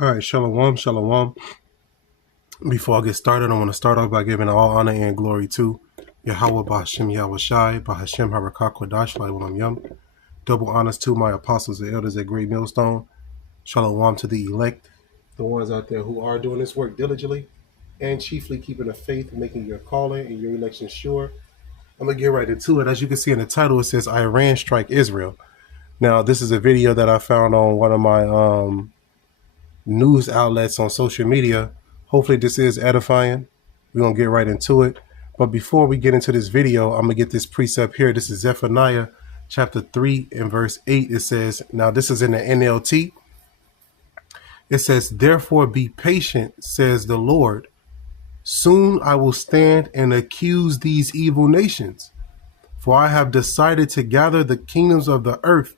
All right, shalom, shalom. Before I get started, I want to start off by giving all honor and glory to Yahweh Bahashem Yahweh Shai, Bahashem Harakak Kodash, Ulam Yum. Double honors to my apostles and elders at Great Millstone. Shalom to the elect, the ones out there who are doing this work diligently and chiefly keeping the faith, making your calling and your election sure. I'm going to get right into it. As you can see in the title, it says Iran strike Israel. Now, this is a video that I found on one of my news outlets on social media. Hopefully this is edifying. We're going to get right into it. But before we get into this video, I'm going to get this precept here. This is Zephaniah chapter 3 and verse 8. It says, now this is in the NLT. It says, therefore be patient, says the Lord. Soon I will stand and accuse these evil nations. For I have decided to gather the kingdoms of the earth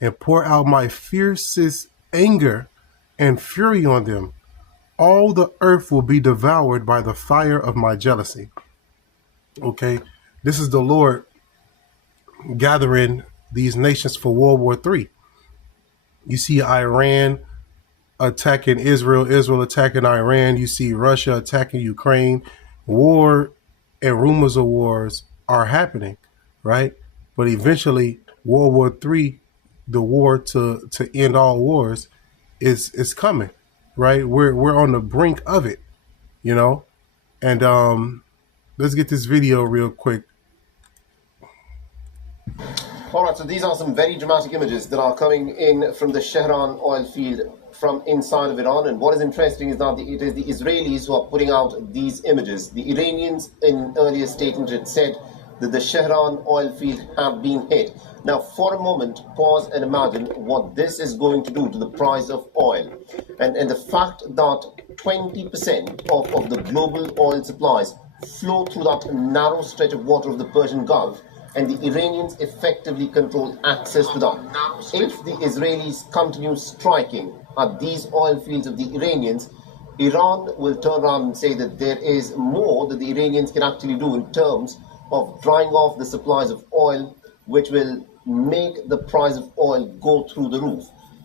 and pour out my fiercest anger and fury on them. All the earth will be devoured by the fire of my jealousy. Okay, this is the Lord gathering these nations for World War III. You see Iran attacking Israel, Israel attacking Iran. You see Russia attacking Ukraine. War and rumors of wars are happening, right? But eventually, World War III, the war to end all wars, is coming, right? We're on the brink of it, you know. And let's get this video real quick. All right, so these are some very dramatic images that are coming in from the Shahran oil field from inside of Iran. And what is interesting is that it is the Israelis who are putting out these images. The Iranians in earlier statements had said that the Shahran oil field had been hit. Now, for a moment, pause and imagine what this is going to do to the price of oil. And the fact that 20% of the global oil supplies flow through that narrow stretch of water of the Persian Gulf, and the Iranians effectively control access to that. If the Israelis continue striking at these oil fields of the Iranians, Iran will turn around and say that there is more that the Iranians can actually do in terms of drying off the supplies of oil, which will make the price of oil go through the roof.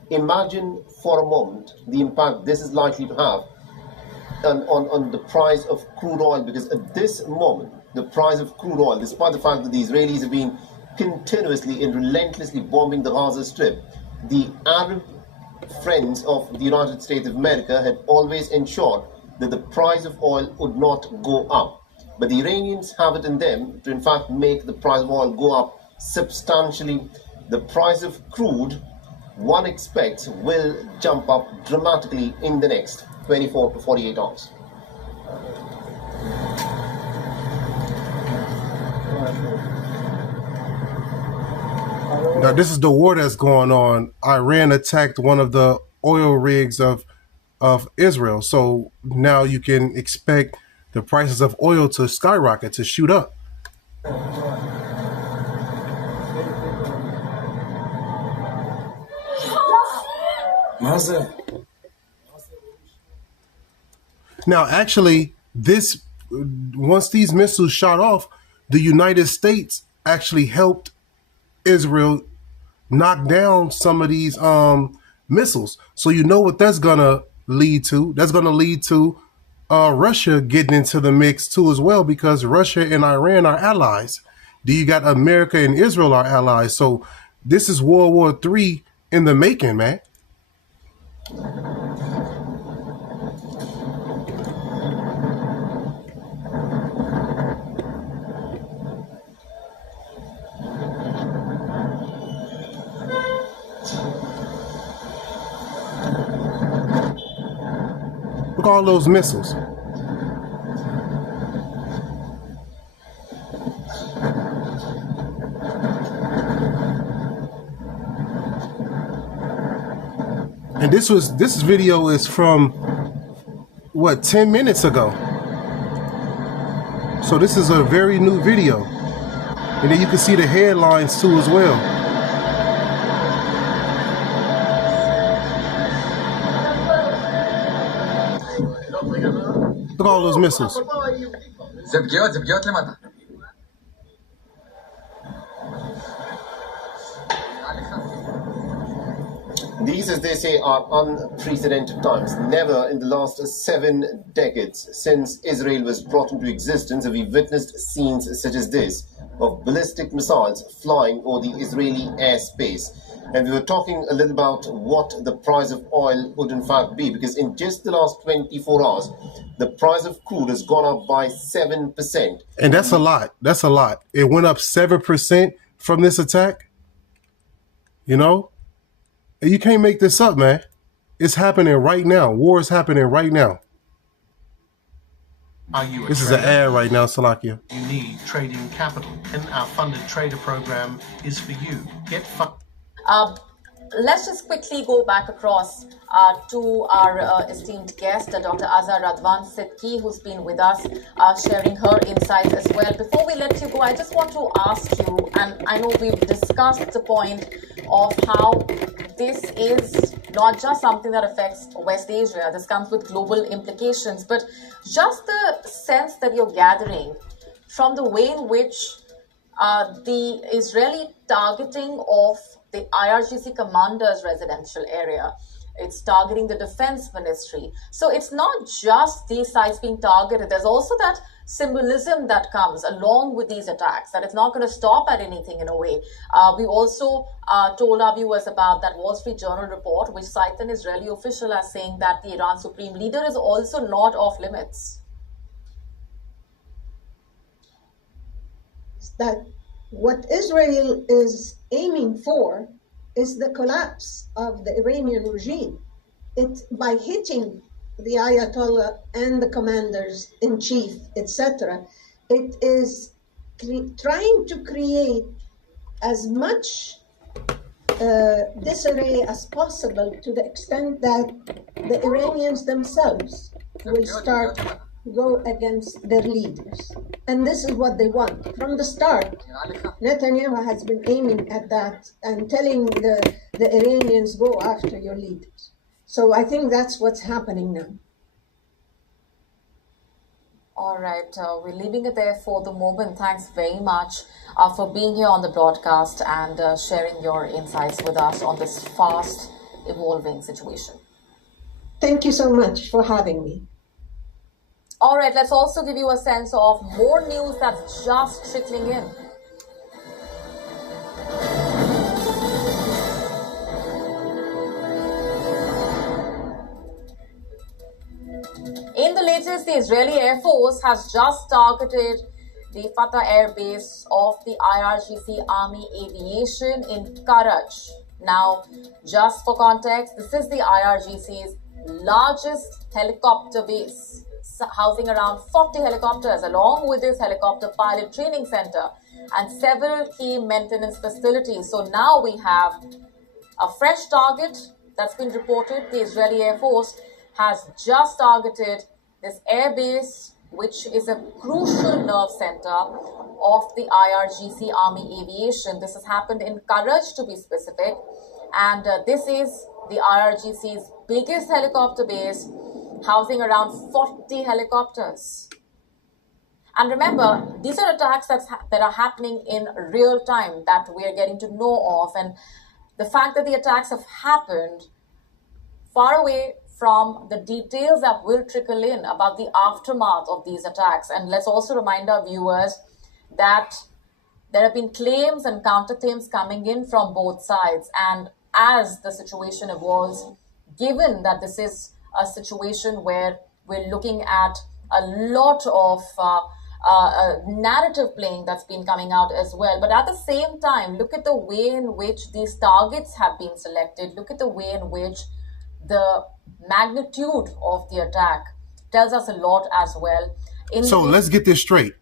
Imagine for a moment the impact this is likely to have on the price of crude oil, because at this moment, the price of crude oil, despite the fact that the Israelis have been continuously and relentlessly bombing the Gaza Strip, the Arab friends of the United States of America had always ensured that the price of oil would not go up. But the Iranians have it in them to in fact make the price of oil go up substantially. The price of crude, one expects, will jump up dramatically in the next 24 to 48 hours. Now, this is the war that's going on. Iran attacked one of the oil rigs of Israel. So now you can expect the prices of oil to skyrocket, to shoot up. Now, actually, once these missiles shot off, the United States actually helped Israel knock down some of these missiles. So you know what that's gonna lead to? That's gonna lead to Russia getting into the mix too as well, because Russia and Iran are allies. Do you got America and Israel are allies? So this is World War III in the making, man. Look at all those missiles. And this video is from what, 10 minutes ago. So this is a very new video. And then you can see the headlines too as well. Look at all those missiles. زبجيوت لماذا؟ These, as they say, are unprecedented times. Never in the last 7 decades since Israel was brought into existence have we witnessed scenes such as this of ballistic missiles flying over the Israeli airspace. And we were talking a little about what the price of oil would in fact be, because in just the last 24 hours, the price of crude has gone up by 7%. And that's a lot. That's a lot. It went up 7% from this attack. You know? And you can't make this up, man. It's happening right now. War is happening right now. Are you a This is an trader? ad right now, Salakia. You need trading capital. And our funded trader program is for you. Get funded. Let's just quickly go back across to our esteemed guest, Dr. Azhar Radwan Sidki, who's been with us, sharing her insights as well. Before we let you go, I just want to ask you, and I know we've discussed the point of how this is not just something that affects West Asia, this comes with global implications, but just the sense that you're gathering from the way in which the Israeli targeting of the IRGC commander's residential area. It's targeting the defense ministry. So it's not just these sites being targeted. There's also that symbolism that comes along with these attacks, that it's not going to stop at anything in a way. We also told our viewers about that Wall Street Journal report, which cited an Israeli official as saying that the Iran supreme leader is also not off limits. That what Israel is aiming for is the collapse of the Iranian regime. By hitting the Ayatollah and the commanders in chief, etc., it is trying to create as much disarray as possible, to the extent that the Iranians themselves will start go against their leaders. And this is what they want. From the start, Netanyahu has been aiming at that and telling the Iranians, go after your leaders. So I think that's what's happening now. All right, we're leaving it there for the moment. Thanks very much for being here on the broadcast and sharing your insights with us on this fast evolving situation. Thank you so much for having me. All right, let's also give you a sense of more news that's just trickling in. In the latest, the Israeli Air Force has just targeted the Fatah Air Base of the IRGC Army Aviation in Karaj. Now, just for context, this is the IRGC's largest helicopter base, housing around 40 helicopters, along with this helicopter pilot training center and several key maintenance facilities. So now we have a fresh target that's been reported. The Israeli Air Force has just targeted this air base, which is a crucial nerve center of the IRGC Army Aviation. This has happened in Karaj, to be specific, and this is the IRGC's biggest helicopter base, housing around 40 helicopters. And remember, these are attacks that are happening in real time, that we are getting to know of, and the fact that the attacks have happened far away from the details that will trickle in about the aftermath of these attacks. And let's also remind our viewers that there have been claims and counterclaims coming in from both sides. And as the situation evolves, given that this is a situation where we're looking at a lot of narrative playing that's been coming out as well. But at the same time, look at the way in which these targets have been selected. Look at the way in which the magnitude of the attack tells us a lot as well. So let's get this straight.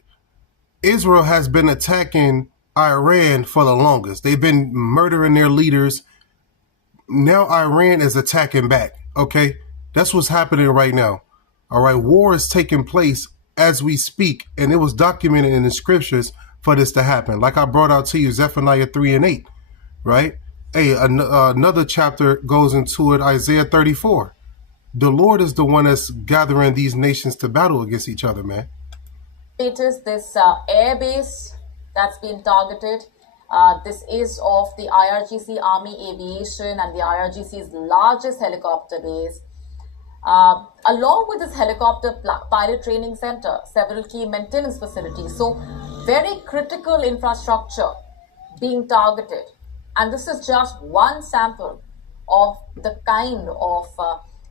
Israel has been attacking Iran for the longest. They've been murdering their leaders. Now Iran is attacking back. Okay, that's what's happening right now. All right, war is taking place as we speak, and it was documented in the scriptures for this to happen. Like I brought out to you, Zephaniah 3:8, right? Hey, another chapter goes into it, Isaiah 34. The Lord is the one that's gathering these nations to battle against each other, man. It is this air base that's been targeted. This is of the IRGC Army Aviation and the IRGC's largest helicopter base. Along with this helicopter pilot training center, several key maintenance facilities. So very critical infrastructure being targeted. And this is just one sample of the kind of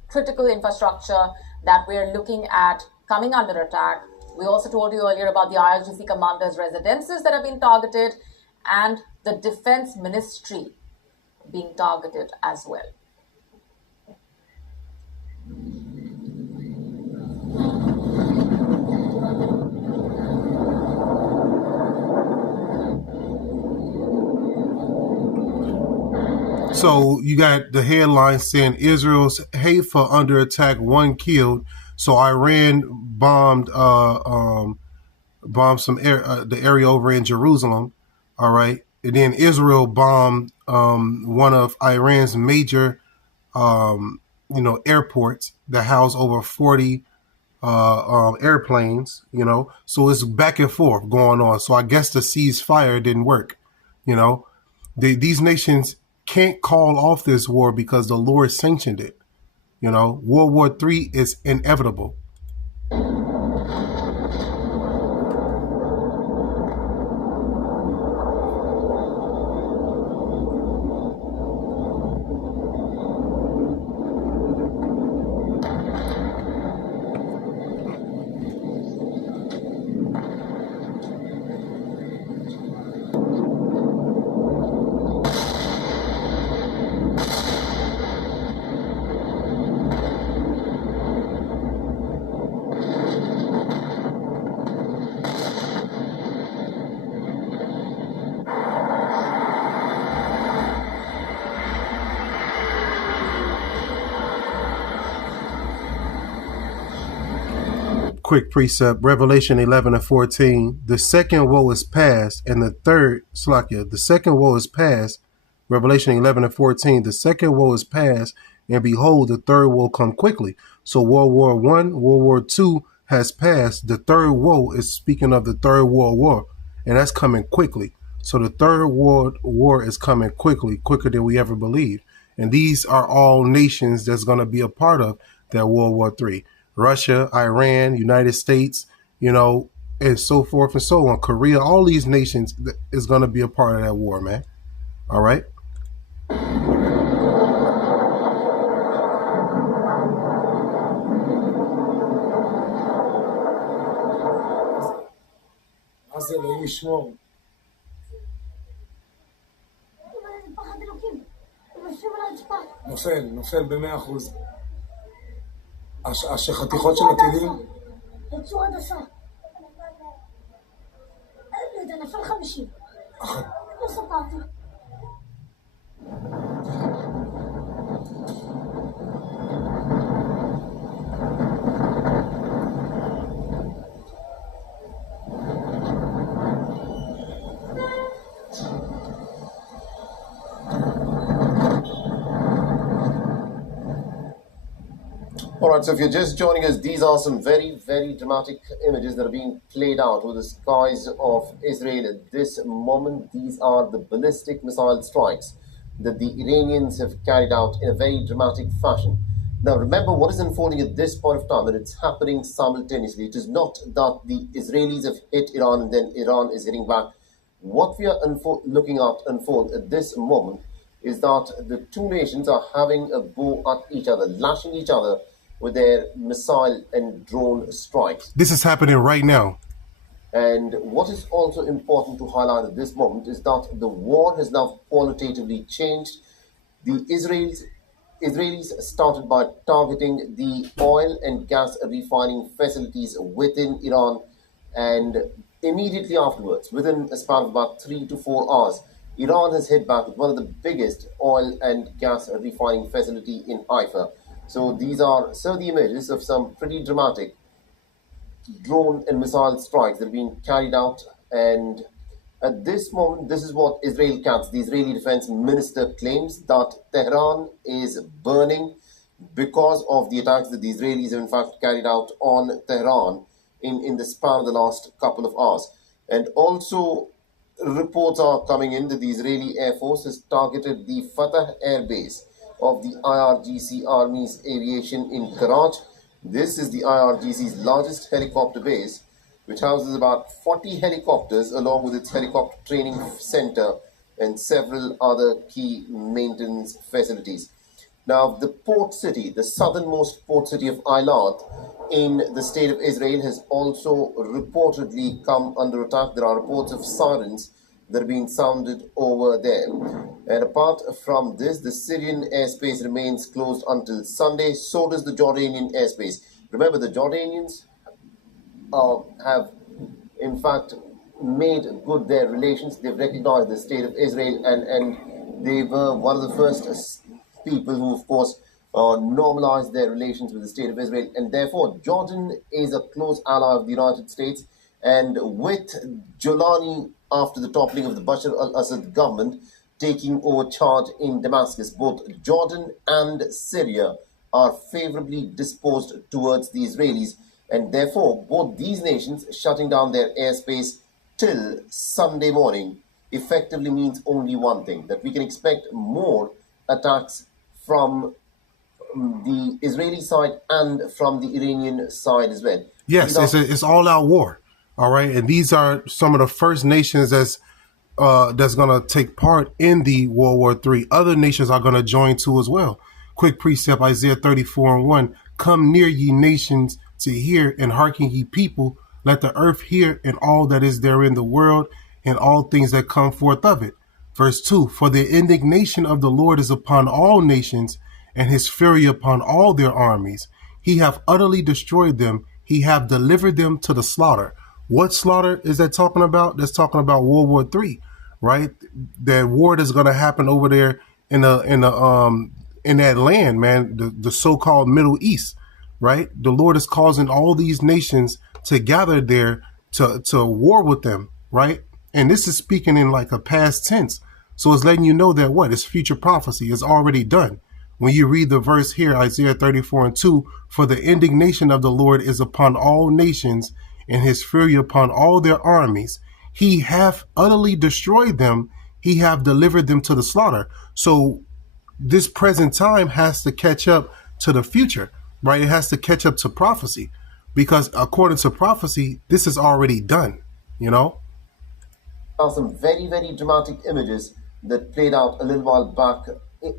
critical infrastructure that we're looking at coming under attack. We also told you earlier about the IRGC commanders' residences that have been targeted and the Defense Ministry being targeted as well. So you got the headline saying Israel's Haifa under attack, 1 killed. So Iran bombed some the area over in Jerusalem. All right, and then Israel bombed one of Iran's major airports that house over 40 airplanes. So it's back and forth going on. So I guess the ceasefire didn't work. These nations can't call off this war because the Lord sanctioned it. World War III is inevitable. Quick precept, Revelation 11 and 14. The second woe is past, and the third, the second woe is past. Revelation 11 and 14. The second woe is past, and behold, the third will come quickly. So World War I, World War II has passed. The third woe is speaking of the Third World War, and that's coming quickly. So the Third World War is coming quickly, quicker than we ever believed. And these are all nations that's going to be a part of that World War III. Russia, Iran, United States, and so forth and so on. Korea, all these nations is going to be a part of that war, man. All right. אז אלוהים ישמור. נופל ב100%. השחתיכות של הטילים... יצאו עד 10. זה נפל 50. לא ספרתי. All right, so if you're just joining us, these are some very, very dramatic images that are being played out with the skies of Israel at this moment. These are the ballistic missile strikes that the Iranians have carried out in a very dramatic fashion. Now, remember what is unfolding at this point of time, and it's happening simultaneously. It is not that the Israelis have hit Iran and then Iran is hitting back. What we are looking at unfold at this moment is that the two nations are having a go at each other, lashing each other with their missile and drone strikes. This is happening right now. And what is also important to highlight at this moment is that the war has now qualitatively changed. The Israelis started by targeting the oil and gas refining facilities within Iran, and immediately afterwards, within a span of about 3 to 4 hours, Iran has hit back with one of the biggest oil and gas refining facility in Haifa. So these are some of the images of some pretty dramatic drone and missile strikes that are being carried out. And at this moment, this is what Israel Katz, the Israeli defense minister, claims, that Tehran is burning because of the attacks that the Israelis have in fact carried out on Tehran in the span of the last couple of hours. And also reports are coming in that the Israeli Air Force has targeted the Fatah Air Base of the IRGC Army's aviation in Karaj. This is the IRGC's largest helicopter base, which houses about 40 helicopters along with its helicopter training center and several other key maintenance facilities. Now, the port city, the southernmost port city of Eilat in the state of Israel, has also reportedly come under attack. There are reports of sirens that are being sounded over there. And apart from this, the Syrian airspace remains closed until Sunday. So does the Jordanian airspace. Remember, the Jordanians have, in fact, made good their relations. They've recognized the state of Israel, and they were one of the first people who, of course, normalized their relations with the state of Israel. And therefore, Jordan is a close ally of the United States. And with Jolani, after the toppling of the Bashar al-Assad government, taking over charge in Damascus, both Jordan and Syria are favorably disposed towards the Israelis. And therefore, both these nations shutting down their airspace till Sunday morning effectively means only one thing, that we can expect more attacks from the Israeli side and from the Iranian side as well. Yes, it's all out war. All right. And these are some of the first nations that's going to take part in the World War III. Other nations are going to join too as well. Quick precept, Isaiah 34:1. Come near, ye nations, to hear, and hearken, ye people. Let the earth hear, and all that is there in the world, and all things that come forth of it. Verse 2. For the indignation of the Lord is upon all nations, and his fury upon all their armies. He hath utterly destroyed them. He hath delivered them to the slaughter. What slaughter is that talking about? That's talking about World War III, right? That war that's going to happen over there in that land, man, the so-called Middle East, right? The Lord is causing all these nations to gather there to war with them, right? And this is speaking in like a past tense. So it's letting you know that what? It's future prophecy. It's already done. When you read the verse here, Isaiah 34:2, for the indignation of the Lord is upon all nations, and his fury upon all their armies. He hath utterly destroyed them. He hath delivered them to the slaughter. So this present time has to catch up to the future, right? It has to catch up to prophecy, because according to prophecy, this is already done, you know? There are some very, very dramatic images that played out a little while back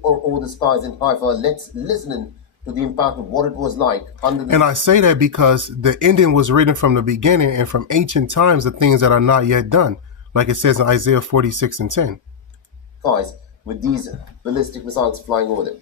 over the skies in Haifa. Let's listen in to the impact of what it was like under the... And I say that because the ending was written from the beginning and from ancient times, the things that are not yet done, like it says in Isaiah 46:10. skies with these ballistic missiles flying over them.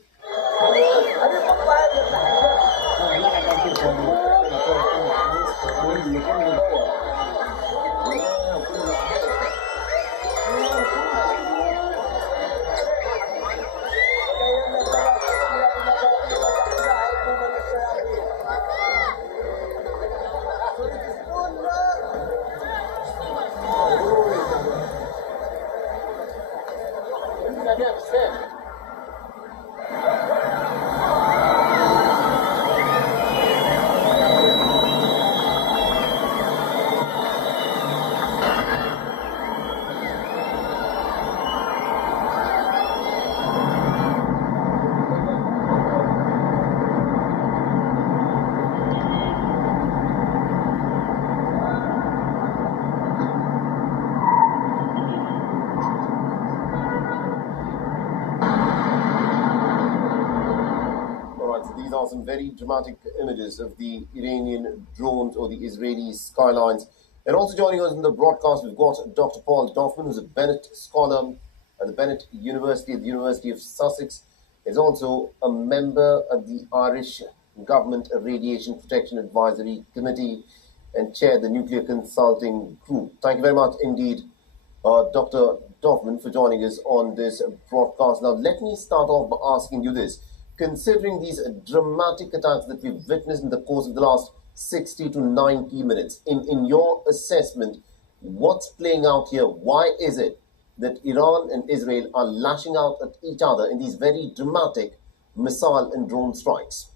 These are some very dramatic images of the Iranian drones or the Israeli skylines. And also joining us in the broadcast, we've got Dr. Paul Dorfman, who's a Bennett Scholar at the Bennett University at the University of Sussex. He's also a member of the Irish Government Radiation Protection Advisory Committee and chaired the Nuclear Consulting Group. Thank you very much indeed, Dr. Dorfman, for joining us on this broadcast. Now, let me start off by asking you this. Considering these dramatic attacks that we've witnessed in the course of the last 60 to 90 minutes, in your assessment, what's playing out here? Why is it that Iran and Israel are lashing out at each other in these very dramatic missile and drone strikes?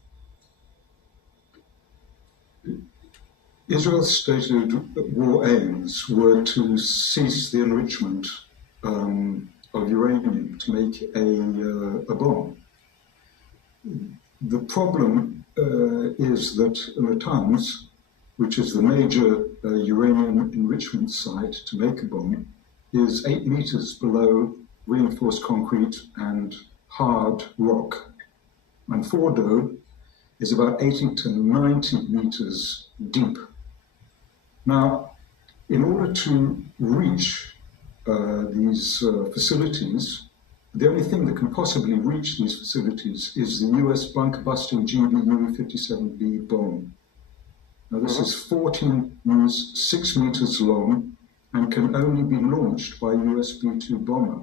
Israel's stated war aims were to cease the enrichment of uranium to make a bomb. The problem is that Natanz, which is the major uranium enrichment site to make a bomb, is 8 meters below reinforced concrete and hard rock. And Fordo is about 80 to 90 meters deep. Now, in order to reach these facilities, the only thing that can possibly reach these facilities is the US bunker-busting GBU-57B bomb. Now, this is 14 means 6 meters long and can only be launched by a US B-2 bomber.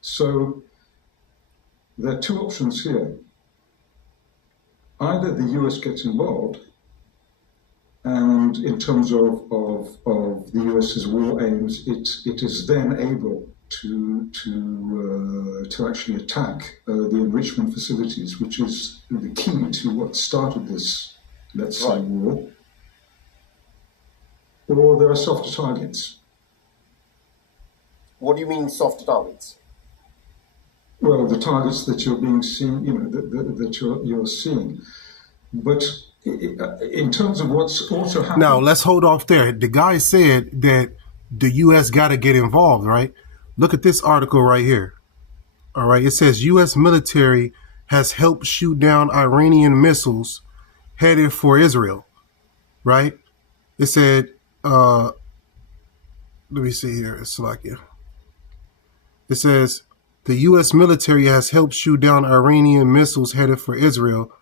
So there are two options here. Either the US gets involved, and in terms of the US's war aims, it is then able to actually attack the enrichment facilities, which is the key to what started this, let's say, war. Or there are softer targets. What do you mean softer targets? Well, the targets that you're being seen, that you're seeing. But in terms of what's also happening... Now, let's hold off there. The guy said that the U.S. got to get involved, right? Look at this article right here. All right. It says U.S. military has helped shoot down Iranian missiles headed for Israel, right? It said, let me see here. It's like, it says the U.S. military has helped shoot down Iranian missiles headed for Israel,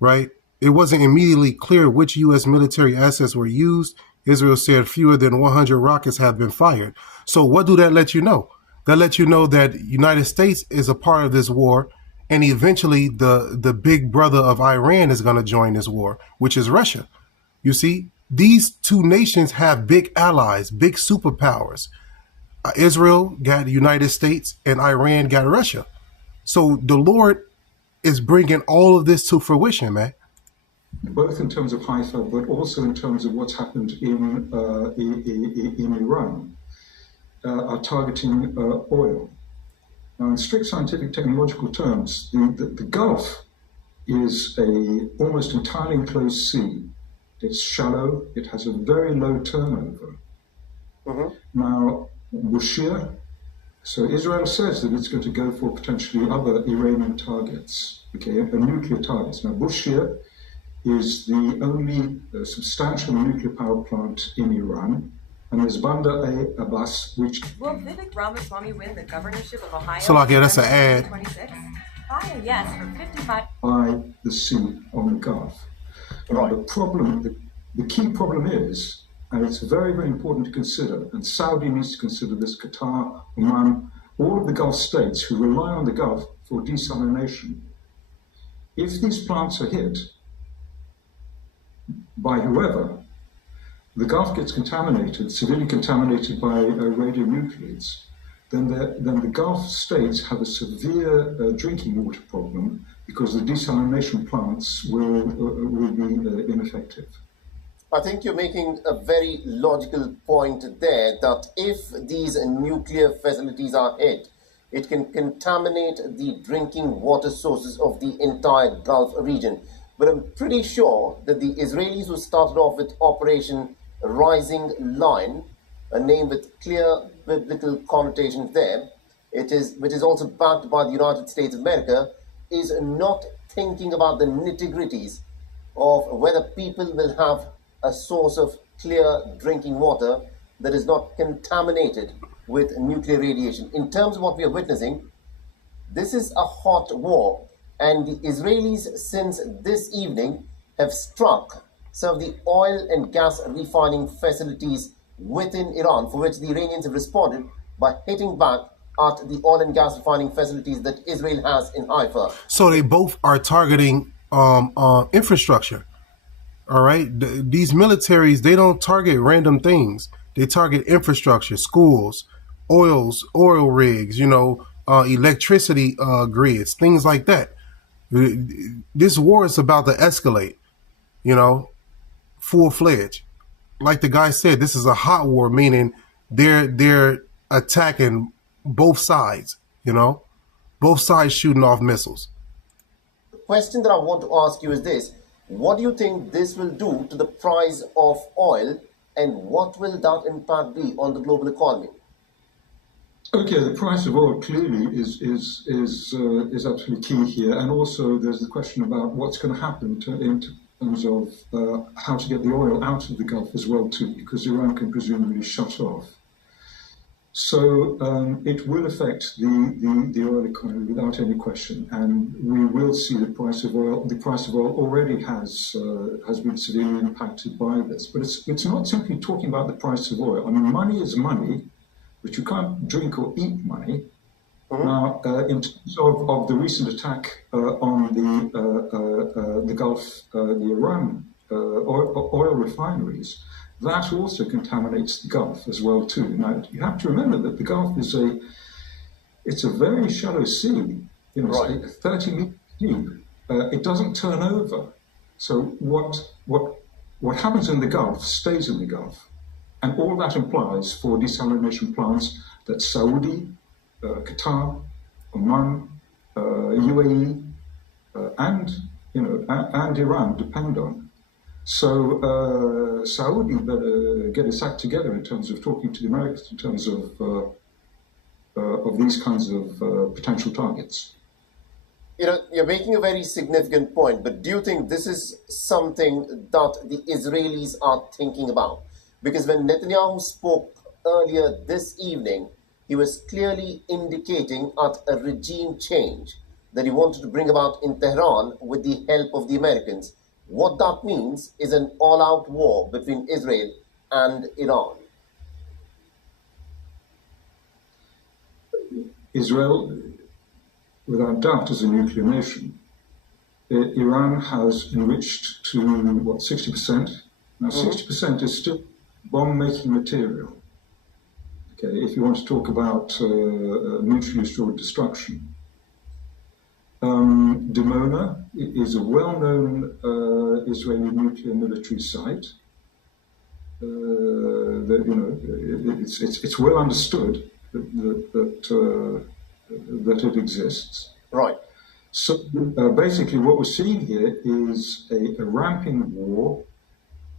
right? It wasn't immediately clear which U.S. military assets were used. Israel said fewer than 100 rockets have been fired. So what do that let you know? That lets you know that United States is a part of this war, and eventually the big brother of Iran is going to join this war, which is Russia. You see, these two nations have big allies, big superpowers. Israel got the United States and Iran got Russia. So the Lord is bringing all of this to fruition, man. Both in terms of Haifa, but also in terms of what's happened in Iran, are targeting oil. Now, in strict scientific technological terms, the Gulf is a almost entirely enclosed sea. It's shallow. It has a very low turnover. Now, Bushehr, so Israel says that it's going to go for potentially other Iranian targets, okay, nuclear targets. Now, Bushehr is the only substantial nuclear power plant in Iran, and there's Bandar-e-Abbas, which... Will Vivek Ramaswamy win the governorship of Ohio? So, like, yeah, that's an ad. 26? Buy a yes for 55. By the sea on the Gulf. Now, the key problem is, and it's very, very important to consider, and Saudi needs to consider this, Qatar, Oman, all of the Gulf states who rely on the Gulf for desalination. If these plants are hit by whoever, the Gulf gets contaminated, severely contaminated by radionuclides, then the Gulf states have a severe drinking water problem because the desalination plants will be ineffective. I think you're making a very logical point there that if these nuclear facilities are hit, it can contaminate the drinking water sources of the entire Gulf region. But I'm pretty sure that the Israelis who started off with Operation Rising Lion, a name with clear biblical connotations there, which is also backed by the United States of America, is not thinking about the nitty-gritties of whether people will have a source of clear drinking water that is not contaminated with nuclear radiation. In terms of what we are witnessing, this is a hot war, and the Israelis since this evening have struck some of the oil and gas refining facilities within Iran, for which the Iranians have responded by hitting back at the oil and gas refining facilities that Israel has in Haifa. So they both are targeting infrastructure. All right. These militaries, they don't target random things. They target infrastructure, schools, oil rigs, electricity grids, things like that. This war is about to escalate, full-fledged. Like the guy said, this is a hot war, meaning they're attacking both sides, you know, both sides shooting off missiles. The question that I want to ask you is this. What do you think this will do to the price of oil, and what will that impact be on the global economy? Okay, the price of oil clearly is absolutely key here, and also there's the question about what's going to happen in terms of how to get the oil out of the Gulf as well too, because Iran can presumably shut off. So it will affect the oil economy without any question, and we will see the price of oil. The price of oil already has been severely impacted by this, but it's not simply talking about the price of oil. I mean, money is money, but you can't drink or eat money. Mm-hmm. Now, in terms of the recent attack on the Gulf, the Iran oil refineries, that also contaminates the Gulf as well too. Now, you have to remember that the Gulf is a very shallow sea, you know, right. It's 30 meters deep. It doesn't turn over. So what happens in the Gulf stays in the Gulf. And all that implies for desalination plants that Saudi, Qatar, Oman, UAE, and Iran depend on. So Saudi better get its act together in terms of talking to the Americans in terms of these kinds of potential targets. You know, you're making a very significant point, but do you think this is something that the Israelis are thinking about? Because when Netanyahu spoke earlier this evening, he was clearly indicating at a regime change that he wanted to bring about in Tehran with the help of the Americans. What that means is an all-out war between Israel and Iran. Israel, without doubt, is a nuclear nation. Iran has enriched to, 60%? Now, 60% is still bomb-making material. Okay, if you want to talk about mutually assured destruction. Dimona is a well-known Israeli nuclear military site. It's well understood that it exists. Right. So basically, what we're seeing here is a ramping war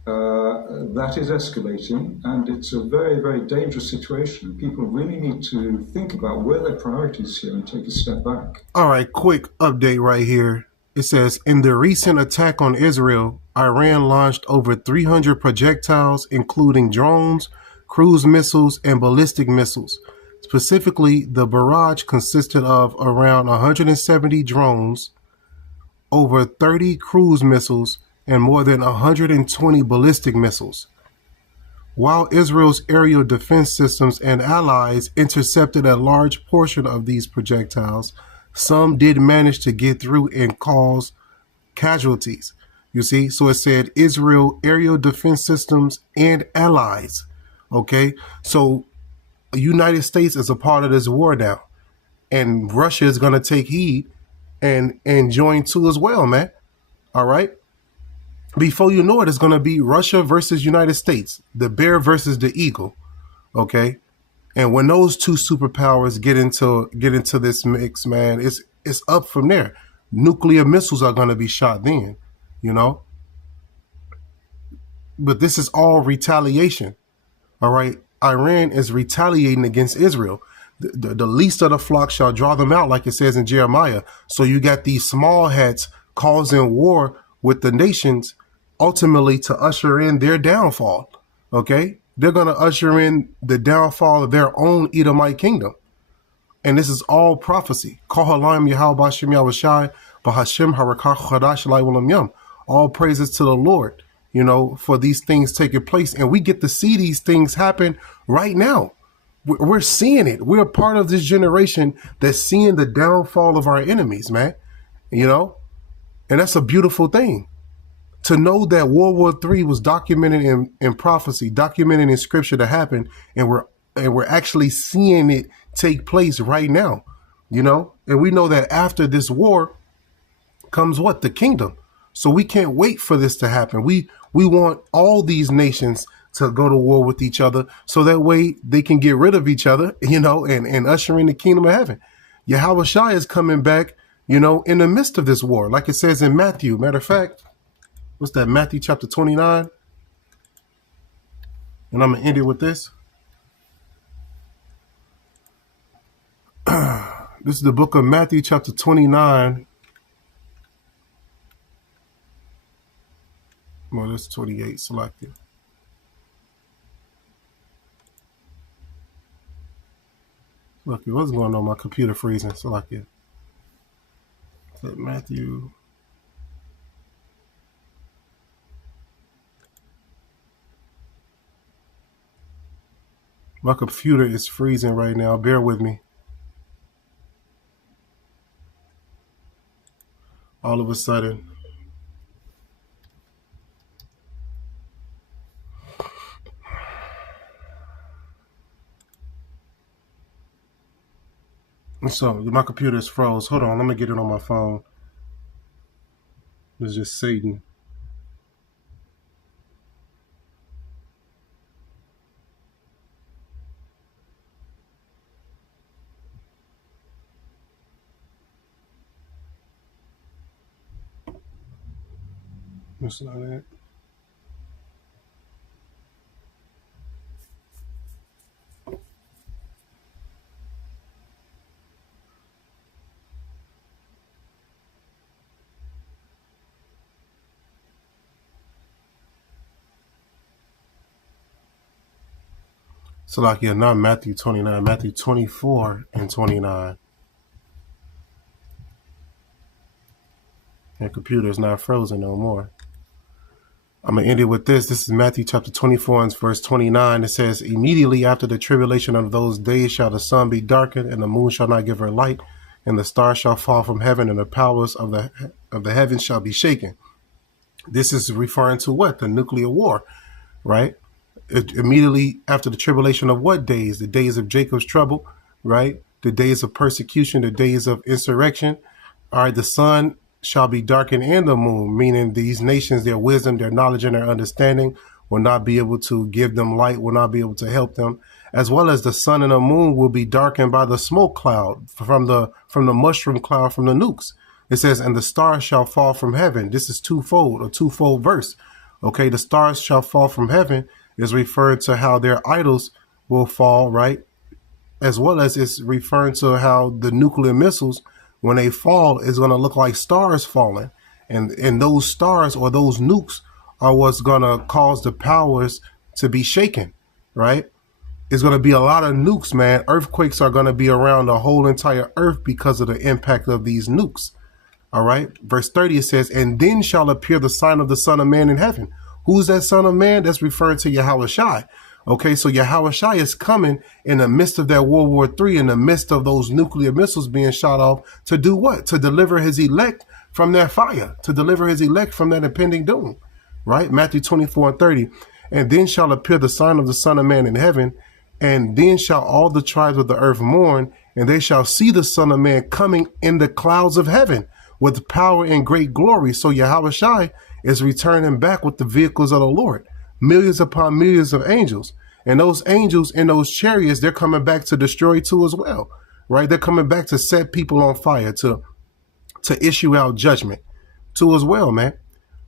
that is escalating, and it's a very, very dangerous situation. People really need to think about where their priorities here and take a step back. All right, quick update right here. It says, in the recent attack on Israel, Iran launched over 300 projectiles, including drones, cruise missiles, and ballistic missiles. Specifically, the barrage consisted of around 170 drones, over 30 cruise missiles, and more than 120 ballistic missiles. While Israel's aerial defense systems and allies intercepted a large portion of these projectiles, some did manage to get through and cause casualties. You see, so it said Israel aerial defense systems and allies. Okay, so the United States is a part of this war now, and Russia is going to take heed and join too as well, man. All right. Before you know it, it's going to be Russia versus United States, the bear versus the eagle. Okay. And when those two superpowers get into this mix, man, it's up from there. Nuclear missiles are going to be shot then, you know. But this is all retaliation. All right. Iran is retaliating against Israel. The least of the flock shall draw them out, like it says in Jeremiah. So you got these small hats causing war with the nations, ultimately to usher in their downfall. Okay, they're going to usher in the downfall of their own Edomite kingdom. And this is all prophecy. All praises to the Lord, you know, for these things taking place. And we get to see these things happen right now. We're seeing it. We're a part of this generation that's seeing the downfall of our enemies, man. You know, and that's a beautiful thing. To know that World War III was documented in prophecy, documented in scripture to happen, and we're actually seeing it take place right now, you know? And we know that after this war comes what? The kingdom. So we can't wait for this to happen. We want all these nations to go to war with each other, so that way they can get rid of each other, and usher in the kingdom of heaven. Yahweh Shai is coming back, in the midst of this war, like it says in Matthew. Matter of fact, what's that? Matthew chapter 29. And I'm going to end it with this. This is the book of Matthew chapter 29. Well, that's 28 selected. Lucky, what's going on? My computer freezing. Selected. Matthew. My computer is freezing right now. Bear with me. All of a sudden. So my computer is froze. Hold on, let me get it on my phone. It's just Satan. That's not it. So like, yeah, not Matthew 29, Matthew 24 and 29. Your computer is not frozen no more. I'm going to end it with this. This is Matthew chapter 24 and verse 29. It says, immediately after the tribulation of those days shall the sun be darkened, and the moon shall not give her light, and the stars shall fall from heaven, and the powers of the heavens shall be shaken. This is referring to what? The nuclear war, right? Immediately after the tribulation of what days? The days of Jacob's trouble, right? The days of persecution, the days of insurrection. All right, the sun shall be darkened and the moon, meaning these nations, their wisdom, their knowledge, and their understanding will not be able to give them light, will not be able to help them, as well as the sun and the moon will be darkened by the smoke cloud from the mushroom cloud from the nukes. It says, and the stars shall fall from heaven. This is a twofold verse. Okay, the stars shall fall from heaven is referring to how their idols will fall, right? As well as it's referring to how the nuclear missiles, when they fall, is going to look like stars falling. And those stars or those nukes are what's going to cause the powers to be shaken, right? It's going to be a lot of nukes, man. Earthquakes are going to be around the whole entire earth because of the impact of these nukes. All right. Verse 30, it says, and then shall appear the sign of the Son of Man in heaven. Who's that Son of Man? That's referring to Yahweh Shai. Okay, so Yahweh Shai is coming in the midst of that World War III, in the midst of those nuclear missiles being shot off, to do what? To deliver his elect from that fire, to deliver his elect from that impending doom, right? Matthew 24 and 30. And then shall appear the sign of the Son of Man in heaven, and then shall all the tribes of the earth mourn, and they shall see the Son of Man coming in the clouds of heaven with power and great glory. So Yahweh Shai is returning back with the vehicles of the Lord, millions upon millions of angels. And those angels in those chariots, they're coming back to destroy too as well, right? They're coming back to set people on fire, to issue out judgment too as well, man.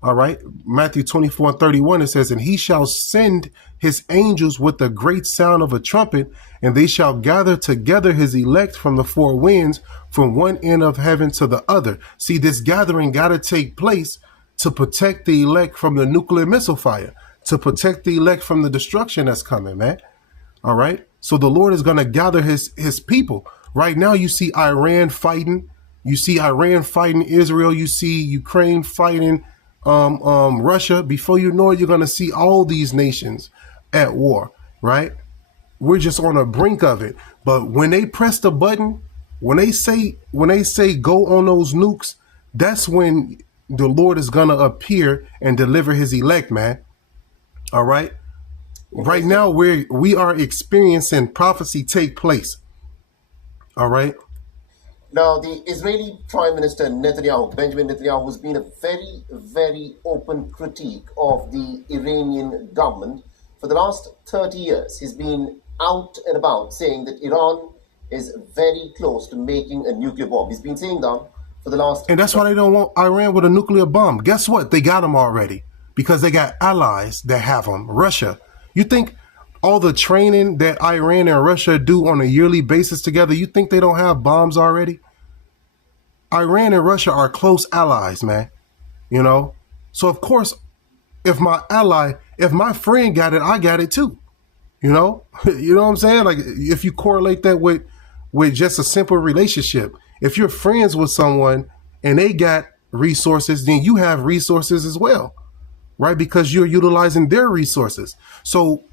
All right. Matthew 24 and 31, it says, and he shall send his angels with the great sound of a trumpet, and they shall gather together his elect from the four winds, from one end of heaven to the other. See, this gathering got to take place to protect the elect from the nuclear missile fire, to protect the elect from the destruction that's coming, man. All right. So the Lord is going to gather his people. Right now, you see Iran fighting. You see Iran fighting Israel. You see Ukraine fighting Russia. Before you know it, you're going to see all these nations at war, right? We're just on the brink of it. But when they press the button, when they say go on those nukes, that's when the Lord is going to appear and deliver his elect, man. All right. Right now, we are experiencing prophecy take place. All right. Now, the Israeli Prime Minister Netanyahu, Benjamin Netanyahu, has been a very, very open critique of the Iranian government for the last 30 years. He's been out and about saying that Iran is very close to making a nuclear bomb. He's been saying that for the last... And that's why they don't want Iran with a nuclear bomb. Guess what? They got them already because they got allies that have them. Russia. You think all the training that Iran and Russia do on a yearly basis together, you think they don't have bombs already? Iran and Russia are close allies, man. You know? So, of course, if my friend got it, I got it too. You know? You know what I'm saying? Like, if you correlate that with just a simple relationship, if you're friends with someone and they got resources, then you have resources as well, right? Because you're utilizing their resources. So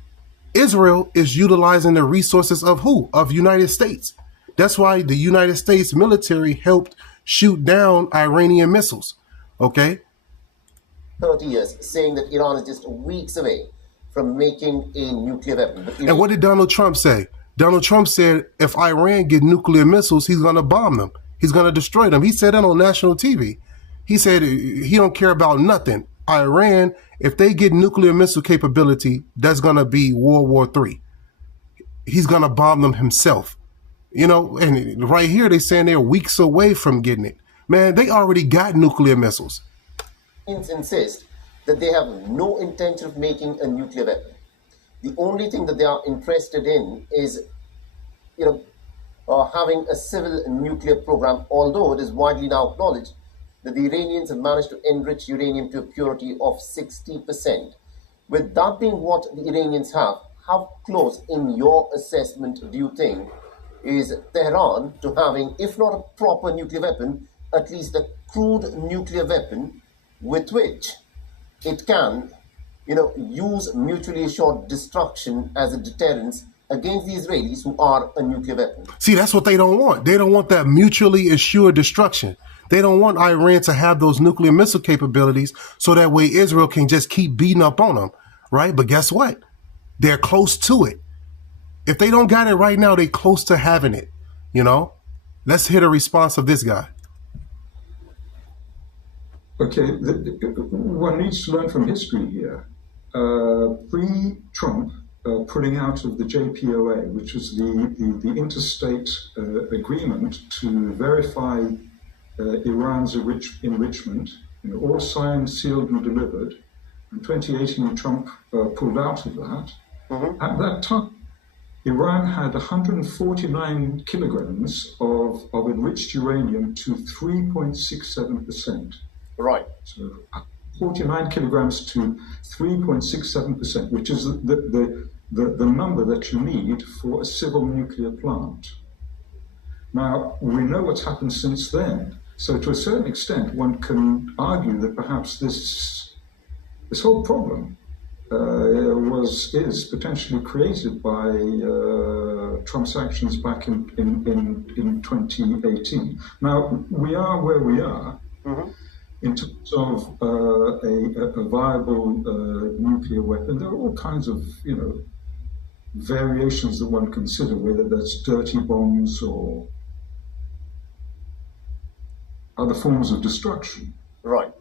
Israel is utilizing the resources of who? Of United States. That's why the United States military helped shoot down Iranian missiles. Okay? 30 years, saying that Iran is just weeks away from making a nuclear weapon. And what did Donald Trump say? Donald Trump said if Iran get nuclear missiles, he's going to bomb them. He's going to destroy them. He said that on national TV. He said he don't care about nothing. Iran, if they get nuclear missile capability, that's going to be World War III. He's going to bomb them himself. You know, and right here they're saying they're weeks away from getting it. Man, they already got nuclear missiles. Insist that they have no intention of making a nuclear weapon. The only thing that they are interested in is, having a civil nuclear program, although it is widely now acknowledged that the Iranians have managed to enrich uranium to a purity of 60%. With that being what the Iranians have, how close, in your assessment, do you think is Tehran to having, if not a proper nuclear weapon, at least a crude nuclear weapon with which it can, use mutually assured destruction as a deterrence against the Israelis who are a nuclear weapon? See, that's what they don't want. They don't want that mutually assured destruction. They don't want Iran to have those nuclear missile capabilities so that way Israel can just keep beating up on them, right? But guess what? They're close to it. If they don't got it right now, they're close to having it, Let's hear the response of this guy. Okay, one needs to learn from history here. Pre-Trump putting out of the JPOA, which is the interstate agreement to verify Iran's enrichment, all signed, sealed, and delivered. In 2018, Trump pulled out of that. Mm-hmm. At that time, Iran had 149 kilograms of enriched uranium to 3.67%. Right. So 49 kilograms to 3.67%, which is the number that you need for a civil nuclear plant. Now, we know what's happened since then. So to a certain extent, one can argue that perhaps this whole problem is potentially created by Trump's actions back in 2018. Now, we are where we are. Mm-hmm. In terms of a viable nuclear weapon. There are all kinds of, variations that one consider, whether that's dirty bombs or other forms of destruction. Right.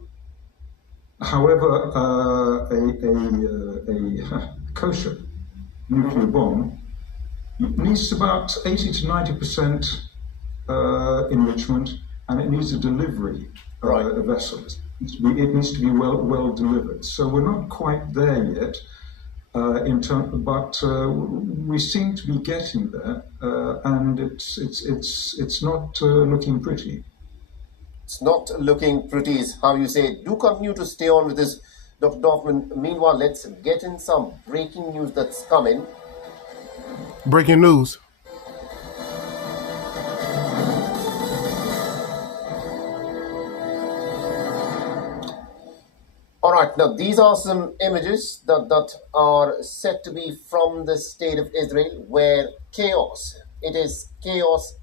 However, a kosher nuclear bomb needs about 80 to 90% enrichment, and it needs a delivery vessels. It needs to be well delivered. So we're not quite there yet, but we seem to be getting there, and it's not looking pretty. It's not looking pretty, is how you say. Do continue to stay on with this, Dr. Dorfman. Meanwhile, let's get in some breaking news that's coming. Breaking news. All right, now these are some images that are said to be from the state of Israel, where it is chaos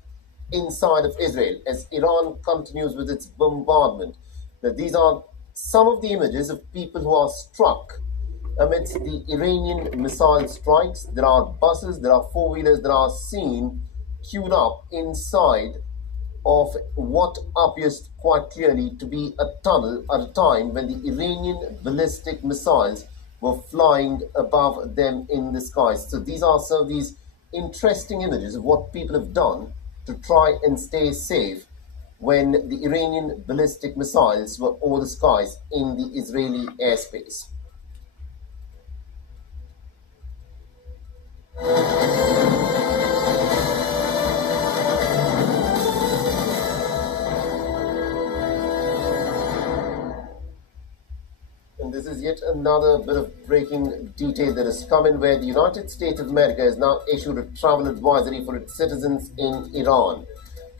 inside of Israel as Iran continues with its bombardment. Now, these are some of the images of people who are struck amidst the Iranian missile strikes. There are buses, there are four-wheelers that are seen queued up inside of what appears quite clearly to be a tunnel at a time when the Iranian ballistic missiles were flying above them in the skies. So these are some of these interesting images of what people have done to try and stay safe when the Iranian ballistic missiles were over the skies in the Israeli airspace. And this is yet another bit of breaking detail that has come in, where the United States of America has now issued a travel advisory for its citizens in Iran.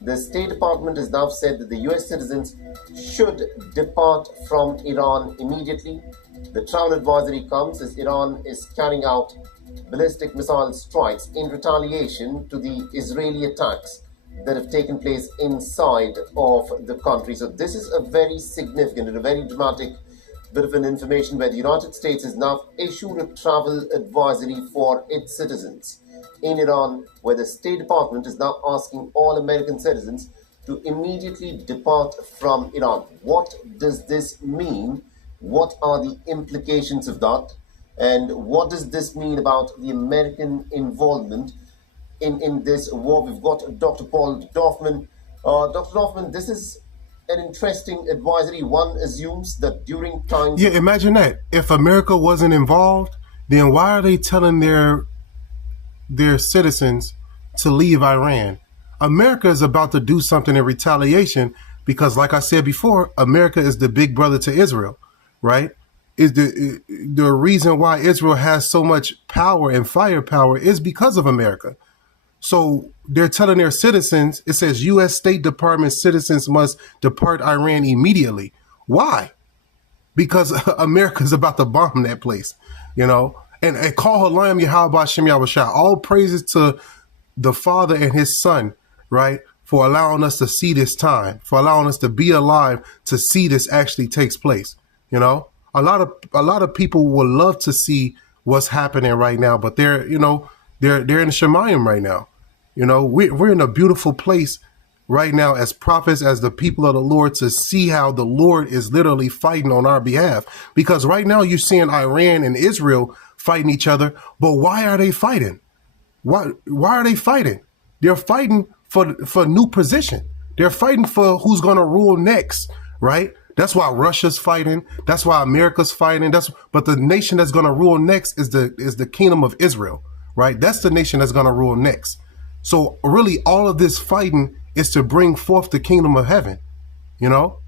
The State Department has now said that the US citizens should depart from Iran immediately. The travel advisory comes as Iran is carrying out ballistic missile strikes in retaliation to the Israeli attacks that have taken place inside of the country. So this is a very significant and a very dramatic bit of an information, where the United States has now issued a travel advisory for its citizens in Iran, where the State Department is now asking all American citizens to immediately depart from Iran. What does this mean? What are the implications of that? And what does this mean about the American involvement in this war? We've got Dr. Paul Dorfman. Dr. Dorfman, this is an interesting advisory. One assumes that during times... Yeah, imagine that. If America wasn't involved, then why are they telling their citizens to leave Iran? America is about to do something in retaliation because, like I said before, America is the big brother to Israel, right? Is the reason why Israel has so much power and firepower is because of America. So they're telling their citizens, it says U.S. State Department citizens must depart Iran immediately. Why? Because America's about to bomb that place, you know? And call Halayim Yahweh Shem Yahushua. All praises to the Father and his Son, right? For allowing us to see this time, for allowing us to be alive to see this actually takes place. You know, a lot of people would love to see what's happening right now, but they're in the Shemayim right now. You know, we're in a beautiful place right now as prophets, as the people of the Lord, to see how the Lord is literally fighting on our behalf. Because right now you're seeing Iran and Israel fighting each other, but why are they fighting? Why are they fighting? They're fighting for new position. They're fighting for who's going to rule next, right? That's why Russia's fighting. That's why America's fighting. But the nation that's going to rule next is the kingdom of Israel, right? That's the nation that's going to rule next. So really all of this fighting is to bring forth the kingdom of heaven, you know?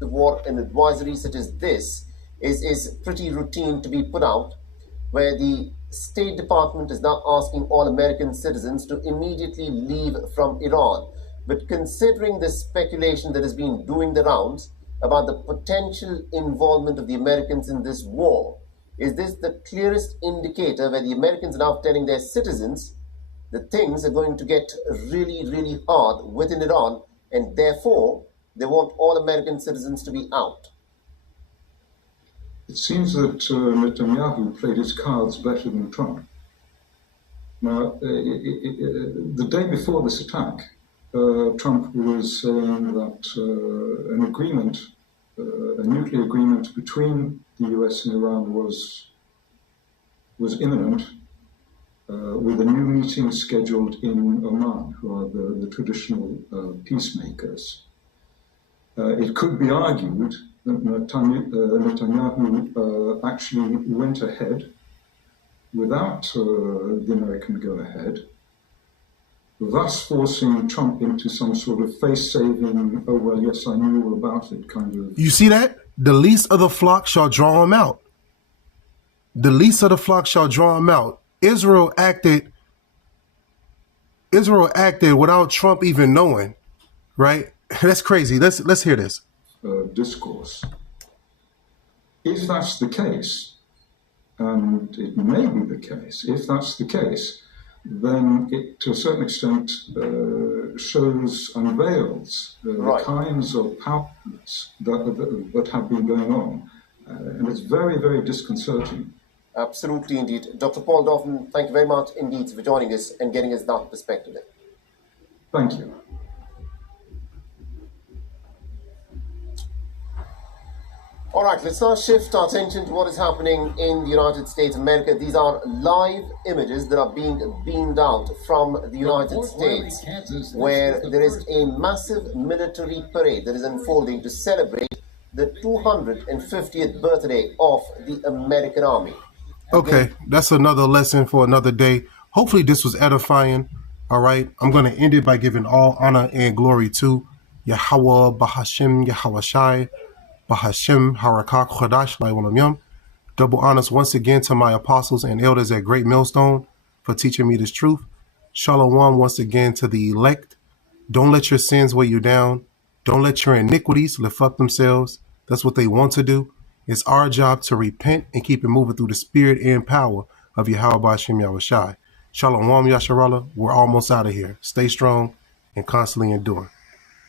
The war and advisory such as this is pretty routine to be put out, where the State Department is now asking all American citizens to immediately leave from Iran. But considering the speculation that has been doing the rounds about the potential involvement of the Americans in this war, is this the clearest indicator where the Americans are now telling their citizens that things are going to get really, really hard within Iran, and therefore they want all American citizens to be out? It seems that Netanyahu played his cards better than Trump. Now, the day before this attack, Trump was saying that a nuclear agreement between the US and Iran was imminent, with a new meeting scheduled in Oman, who are the traditional peacemakers. It could be argued that Netanyahu actually went ahead without the American go-ahead, thus forcing Trump into some sort of face-saving, oh, well, yes, I knew all about it kind of... You see that? The least of the flock shall draw him out. The least of the flock shall draw him out. Israel acted without Trump even knowing, right? That's crazy. Let's hear this. Discourse. If that's the case, and it may be the case, if that's the case, then it, to a certain extent, unveils the kinds of powers that have been going on. And it's very, very disconcerting. Absolutely, indeed. Dr. Paul Dorfman, thank you very much indeed for joining us and getting us that perspective. Thank you. All right, let's now shift our attention to what is happening in the United States of America. These are live images that are being beamed out from the United States, where there is a massive military parade that is unfolding to celebrate the 250th birthday of the American Army. Okay, that's another lesson for another day. Hopefully this was edifying. All right, I'm going to end it by giving all honor and glory to Yahweh, Bahashim, Yahweh Shai, Bahashim, Harakak, Chodash, Laiwalam Yom. Double honors once again to my apostles and elders at Great Millstone for teaching me this truth. Shalom once again to the elect. Don't let your sins weigh you down. Don't let your iniquities lift up themselves. That's what they want to do. It's our job to repent and keep it moving through the spirit and power of Yahweh Bahashim Yahweh Shai. Shalom Yasharallah. We're almost out of here. Stay strong and constantly enduring.